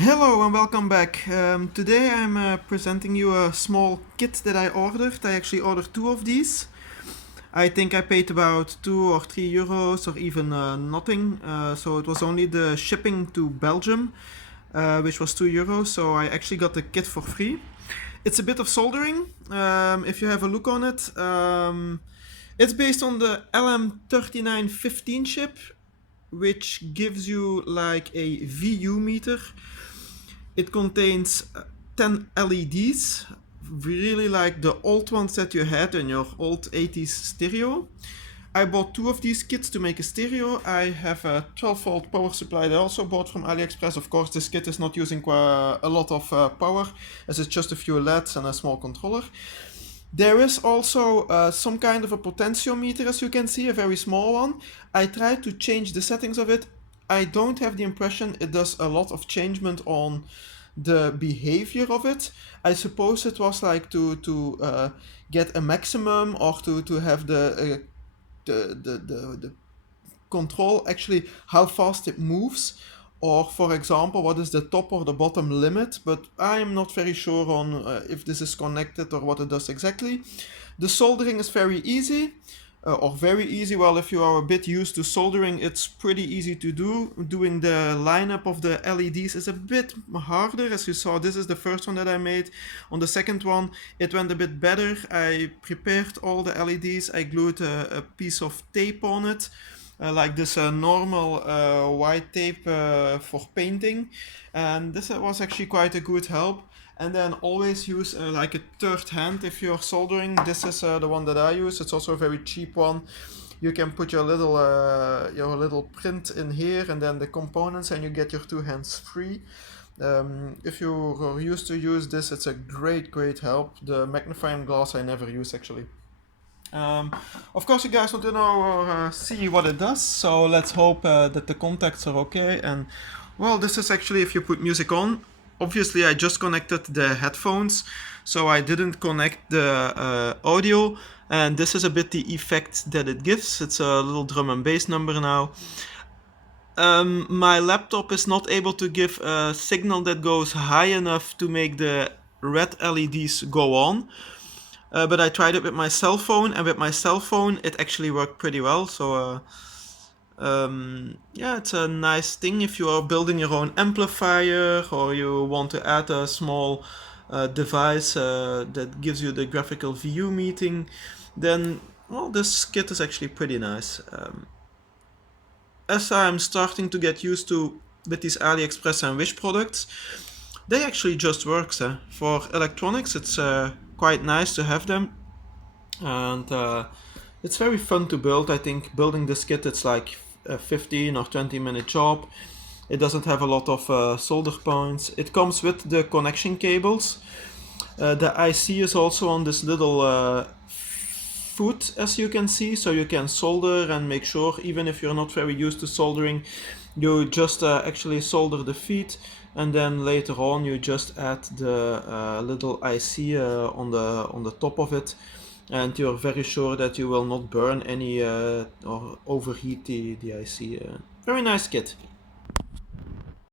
Hello and welcome back. Today I'm presenting you a small kit that I ordered. I actually ordered two of these. I think I paid about 2 or 3 euros or even nothing. So it was only the shipping to Belgium, which was 2 euros. So I actually got the kit for free. It's a bit of soldering. If you have a look on it, it's based on the lm3915 chip, which gives you like a VU meter. It contains 10 LEDs, really like the old ones that you had in your old 80s stereo. I bought two of these kits to make a stereo. I have a 12-volt power supply that I also bought from AliExpress. Of course, this kit is not using a lot of power, as it's just a few LEDs and a small controller. There is also some kind of a potentiometer, as you can see, a very small one. I tried to change the settings of it. I don't have the impression it does a lot of changement on the behavior of it. I suppose it was like to get a maximum or to have the control actually how fast it moves, or for example what is the top or the bottom limit, but I'm not very sure on if this is connected or what it does exactly. The soldering is very easy, or very easy. Well, if you are a bit used to soldering, it's pretty easy to do. Doing the lineup of the LEDs is a bit harder. As you saw, this is the first one that I made. On the second one, it went a bit better. I prepared all the LEDs. I glued a piece of tape on it, like this normal white tape for painting. And this was actually quite a good help. And then always use like a third hand if you're soldering. This is the one that I use. It's also a very cheap one. You can put your little print in here and then the components, and you get your two hands free. If you're used to use this, it's a great help. The magnifying glass I never use actually. Of course you guys want to know or see what it does, so let's hope that the contacts are okay. And well, this is actually if you put music on. Obviously I just connected the headphones, so I didn't connect the audio, and this is a bit the effect that it gives. It's a little drum and bass number now. My laptop is not able to give a signal that goes high enough to make the red LEDs go on. But I tried it with my cell phone, and with my cell phone it actually worked pretty well. So yeah, it's a nice thing if you are building your own amplifier, or you want to add a small device that gives you the graphical VU meeting. Then, well, this kit is actually pretty nice. As I'm starting to get used to with these AliExpress and Wish products, they actually just work. For electronics, it's quite nice to have them, and it's very fun to build. I think building this kit, it's like a 15 or 20 minute job. It doesn't have a lot of solder points. It comes with the connection cables. The IC is also on this little foot, as you can see, so you can solder and make sure, even if you're not very used to soldering, you just actually solder the feet, and then later on you just add the little IC on the top of it, and you're very sure that you will not burn any or overheat the IC. Very nice kit.